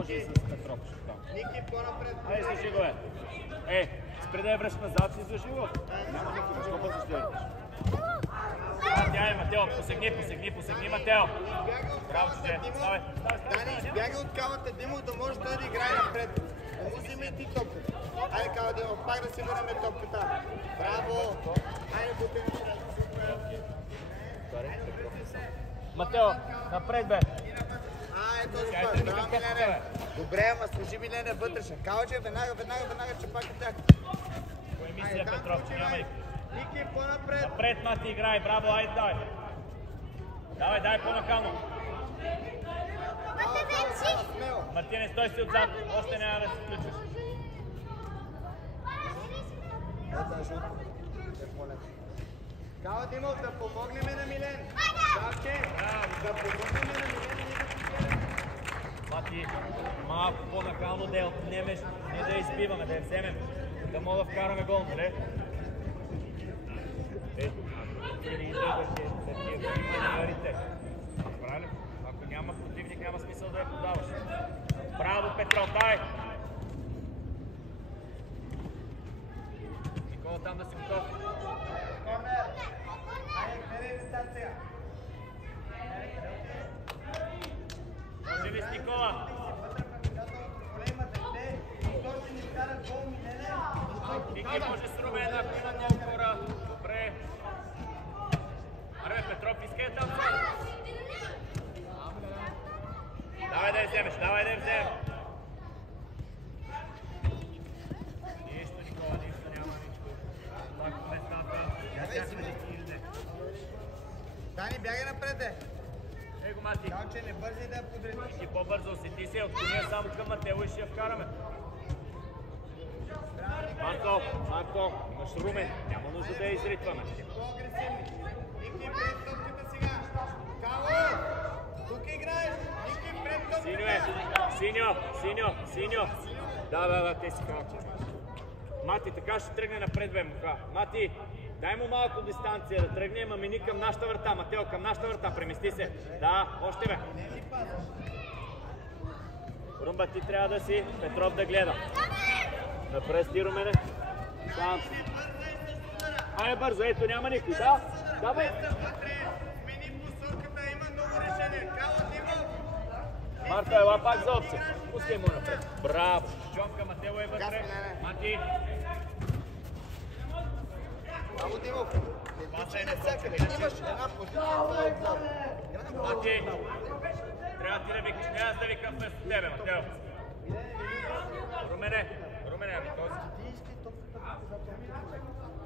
може и с Петров. Ники, по-напред. Айде за Живо, спри да я връща назад и за Живо. Няма Ники, защо бързаш да идваш? Тя е, Матео, посегни, Матео. Браво, чуже. Ставай. Дани, избягай от Калата Димов, да може той да играе напред. Да му взима и ти топката. Айде, Кала Димов, пак да си върнем топката. Браво! Айде, бутен. Матео, напред бе. Ето това, браво, Милене. Добре, ама служи Милене вътрешен. Калче, веднага, чепака тях. Кой мисля, Петров, че няма и... Ники, по-напред. Напред, Мати, играй, браво, айде, давай. Давай, по-накално. Мартине, стой си отзад, още няма да се включиш. Кала Димов, да помогнем на Милен. Да помогнем на Милен. Мати, малко по-накално да я отнемеш, не да я избиваме, да я вземем. Да мога да вкараме гол, нали? Ти не изглеждаш да ти е маневрите. Правильно? Ако няма противник, няма смисъл да я подаваш. Браво, Петров, дай! Никола там да си готов. Корнер! Айде, гледай дистанция. Може ли с Никола? Ники може с Румен, ако има много хора. Добре. Аре, Петров, искай там цел. Давай да я вземеш, Нищо, Никола, няма нищо. Пак по местата. Тяхме да ти изде. Дани, бягай напред, Его, Мати. Калче, не бързи да я подредиш. Ти по-бързо усети се, отклоня само към Матео и ще я вкараме. Марко, имаш Румен, няма нужда да я изритваме. По-агресивни. Ники, пред топката сега. Кало, тук играеш. Ники, пред топката. Синьо. Да, те си крачат. Мати, така ще тръгне напред, бе, Муха. Мати, дай му малко дистанция да тръгне, ама мини към нашата врата. Матео, към нашата врата, премести се. Да, още бе. Румба, ти трябва да си, Петров да гледа. Напред ти, Румене. Сам. Айде бързо, ето няма никой, да? Да, бе. Смени посоката, има много решение. Кала Димов. Марко, ела пак за опция. Пускай му напред. Браво. Чонка, Матео е вътре. Мати. Кала Димов. Не тичай навсякъде. Имаш една позиция отзад. Мати. Трябва ти да викаш, не аз да викам вместо тебе, Матео. Румене, ами този.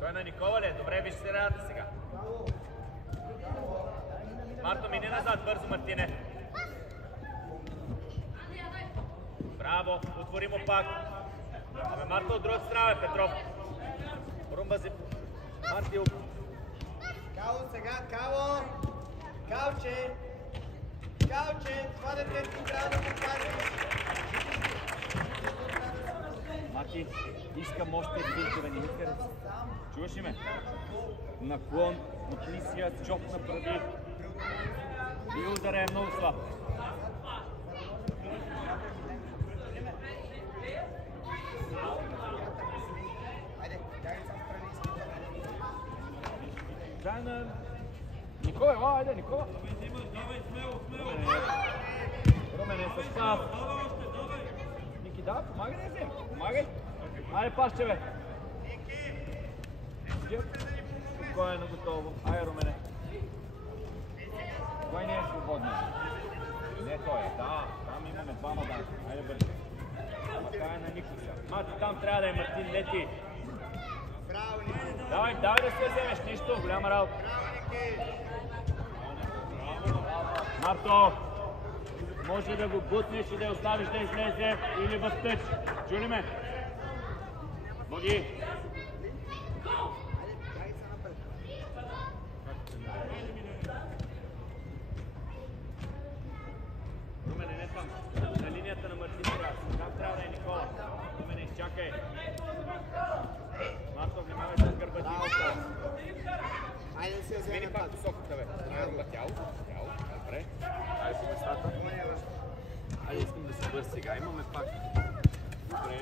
Той е на Никола ли? Добре, виж се радата сега. Марто, мини назад, бързо, Мартине. Браво, отвори му пак. Абе, Марто от другата страна, Петров. Румба си... Марти... Кало сега, Кало! Калче! Това детето трябва да покаже. Мати, искам още движдане, не ми хареса. Чуваш ли ме? Наклон, отли си, чоп направи. И удара е много слаб. Дай на... Никола, айде, Никола. Давай, смело. Румен е състав. Ники, да, помагай да я взем. Помагай. Айде, паща, бе. Спокойно, готово. Айде, Румене. Кой не е свободен? Не той е, да. Там имаме двама данки. Айде, бързи. Мака е на Нико сега. Мати, там трябва да е Мартин, не ти. Браво, Ники. Давай да се вземеш, нищо, голяма работа. Марто, може да го бутнеш и да я оставиш да излезе или в тъч. Чули ме? Боги! Румене, не там. На линията на Мартин трябва. Там трябва да е Никола. Румене, изчакай. Марто, внимавай с гърба ти. Айде да се вземе Смени пак посоката, бе. Тяло. Добре. Айде по местата. Айде, искам да се бърз сега, имаме пак. Добре.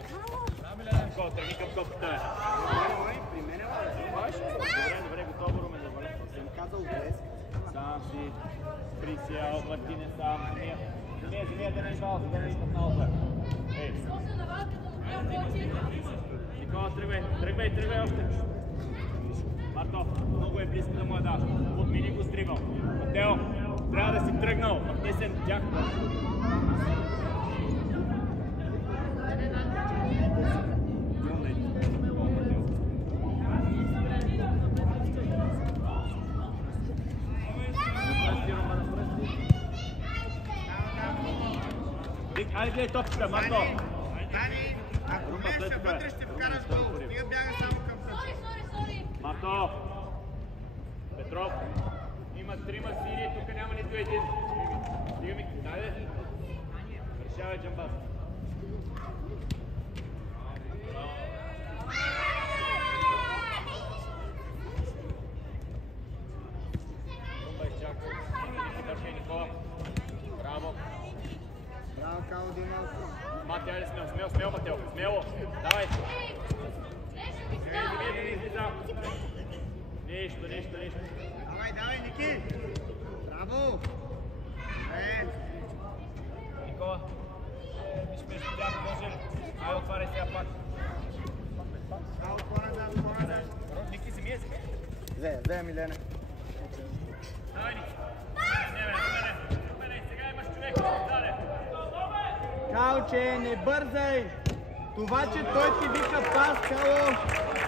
Никола, тръгни към топката. При мен е Добре, готово, Румен, добре. съм казал днес. Сам си, присял, Мартине сам. Земия, да не жал, за да не искат на отвър. Ей. Никола, тръгвай още. Марто, много е близко да му я даш. Подмини го с дрибъл. Матео, трябва да си тръгнал. Махни се тях. Айде, гледай топката, Марто! Дани, ако беше вътре, ще вкараш гол. Стига бяга само към тъча. Марто! Петров! Има трима сини, тук няма нито един. Стига ми, дайде! Решавай джамбас. Румба изчака. Върши Никола. Браво! Браво, Као, Дималко. Мати, айде смело, Матео, смело! Давай! Нищо. Давай, Ники! Браво! Никола, виж между тях, може ли? Айде, отваряй сега пак. Као, по-назад. Ники, земия. Взе, Милене. Давай, Ники. Румене, сега имаш човек, даде. Калче, не бързай! Това, че той ти вика пас,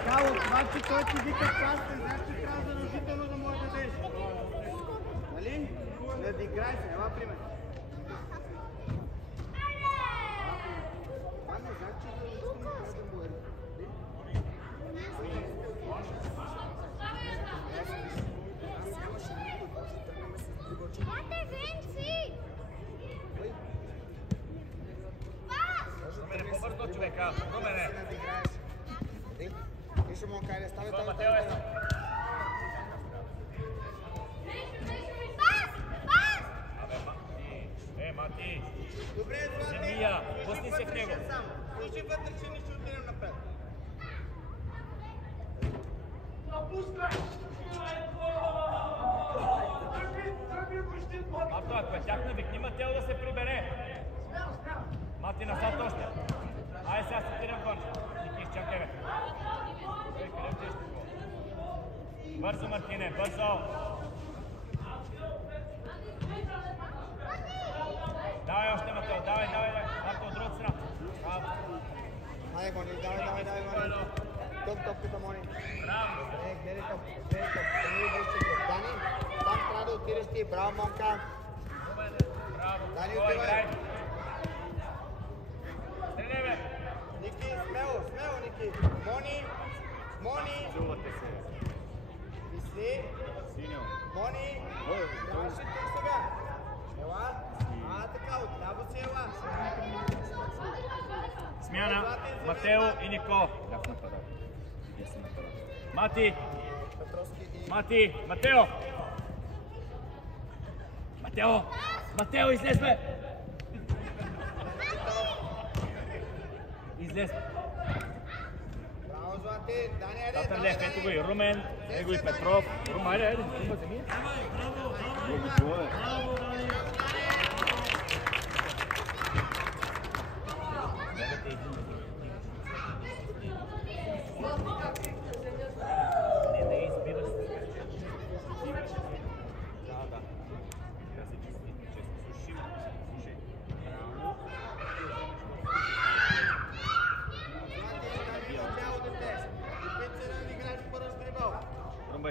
Кало, това, че той ти вика пас, не знаеш, че трябва задължително да му я дадеш. Нали? Не диграй се, ела при мен. Това не значи, че задължително трябва да му я дадеш. Румене, по-бързо човека. Румене. Виж му къде стави Това Матео е сам. Абе, Мати. Добре, Земия, пусни се в него. Служи вътрешен и ще отидем напред. Марто, ако е тях навикни Матео да се прибере. Мати, назад още. Айде сега се тирам горе. Ники, изчакай бе. Бързо, Мартине, бързо. Давай още, Матео, давай. Марто, от другата страна. Браво. Айде, Мони, давай, Мони. Топката, Мони. Браво. Гледай топ. Дани, там трябва да отидеш ти. Браво, Монка. Браво. Дани, Кой отивай. играй? Стреляй, бе. Ники, смело, Ники. Мони. Чувате се. Мисли. Синьо. Мони. Трябваше ти сега. Ела. Така, отляво си ела. Смяна. Матео и Никола. Мати. Матео, излез бе. Излез. Браво, Злати. Дани, айде. Татър Лев, ето го и Румен, ето го и Петров. Румен, айде, Румен, земия. Много е.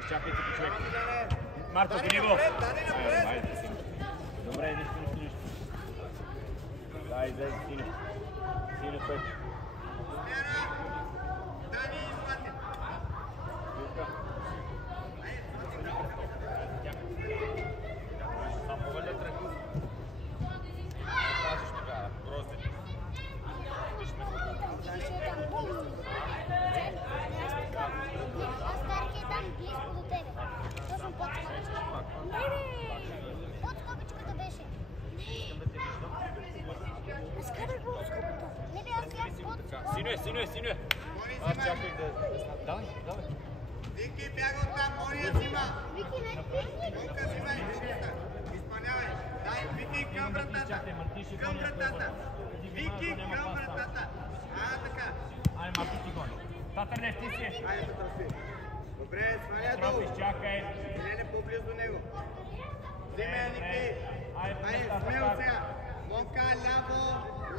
Чакайте по човек. Марто, гони го. Добре, нищо. Дай, сино. Сино път. Само върля тръгва. Пазиш тогава. Грозен. Под скобичката беше. Давай, давай. Вики, бяга оттам, Мония взима. Монка, взимай. Изпълнявай. Дай, Вики, към вратата. Към вратата. Вики, към вратата. Така. Ай, Марти ти гони. Татърлев, ти си. Айде, Петрови. Добре, сваля долу. Трофи, чакай. Милене по-близо до него. Взимай, Ники. Айде, смело сега. Монка,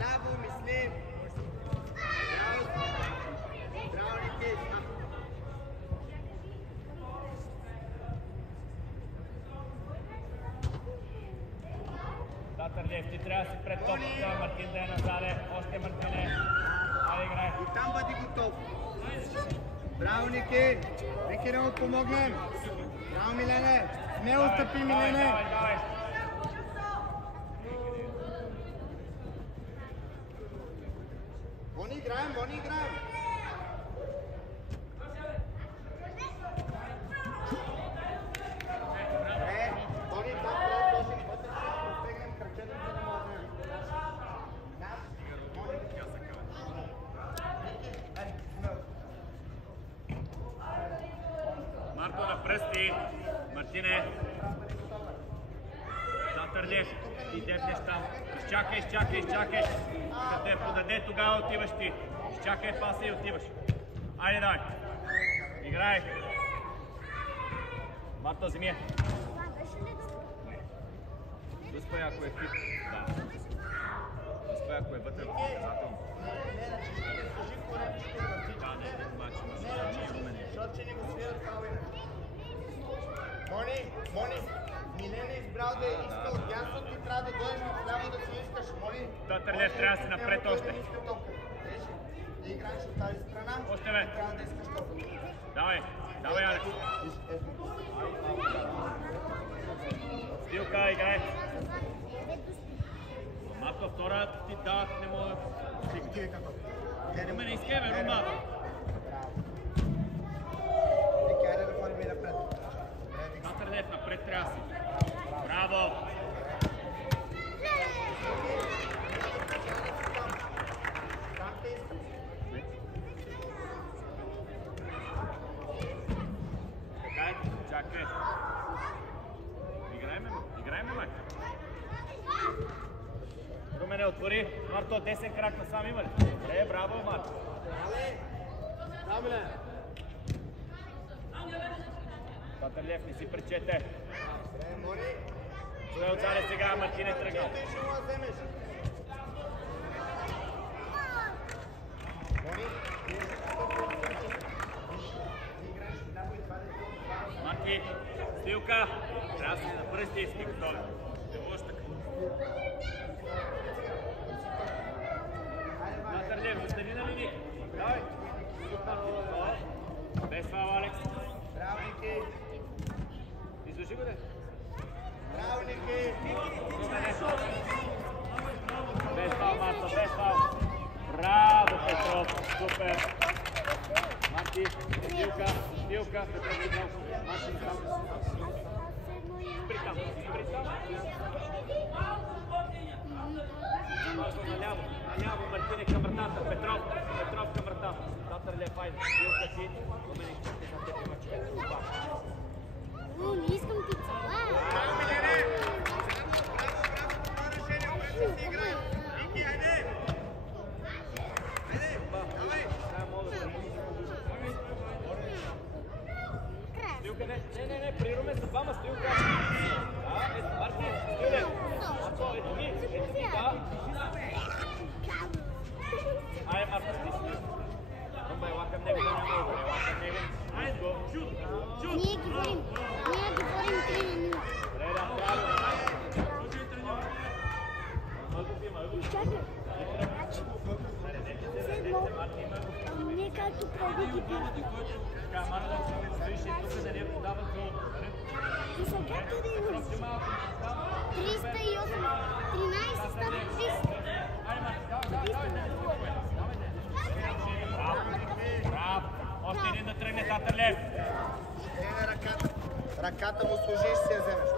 ляво, мисли. Браво, Ники. Татърлев, ти трябва да си пред топката, Мартин да е назаде. Още Мартине. Айде, играй. И там бъди готов. Браво, Ники. Ники да му помогнем. Браво, Милене. Смело стъпи, Милене. Давай. Вони играем. Вони там трябва да постегнем кръчето, за да можем. Марко на пръсти. Мартине. Татърлев, ти дебнеш там. Изчакай. Да те подаде, тогава отиваш ти. Изчакай паса и отиваш. Айде, давай. Играй. Марто, вземи я. Дуспай, ако е фит. Да. Дуспай, ако е вътре. Показателно. Защото че не го свират фаули. Мони, Милен е избрал да иска от дясно, ти трябва да дойдеш отляво да си искаш, моли. Татърлев, трябва да си напред още. Да играеш от тази страна, Още бе. трябва да искаш топката. Давай, Алекс. Стилка, играй. Марко, втора ти дават, не мога да стигна. Не искай, бе, Рума. Нека, айде да ходим и напред. Татърлев, напред трябва си. Браво! Така е, чакай. Играйме, май. Румене, отвори. Марто, 10 крак на сам има ли? Добре, браво, Марто. Татърлев, не си пречете. Той отзаде сега, Мартин е тръгнал. Марти, Стилка, трябва да си на пръсти и стиг долу. Още така. Татърлев, застани на линии. Давай. Без фал, Алекс. Браво, Ники. Изложи го, де. Браво, Ники. Без фал, Марто, без фал. Браво, Петров, супер. Марти, Стилка, Петров, Марти, там. Притам. Наляво, Мартине към вратата, Петров към вратата. Татърлев, айде, Стилка си, Румене, ще за теб има човек. Не искам ти цела. Браво, Милене. Браво, решение, обръщай си играем. Ники, айде. Давай. Стилка, не, при Румен са двама, Стилка. Марти, Стиле. Марко, ето ги, да. Айде, Марко, стисни. Румен, ела към него, Айде, шут. Ние ги борим 3 минути. Чакай. Седно. Не както преди ги бих. И са както да имам. 308. 13 става 300. Браво! Още един да тръгне, Татърлев. Ръката му служи и ще си я вземеш.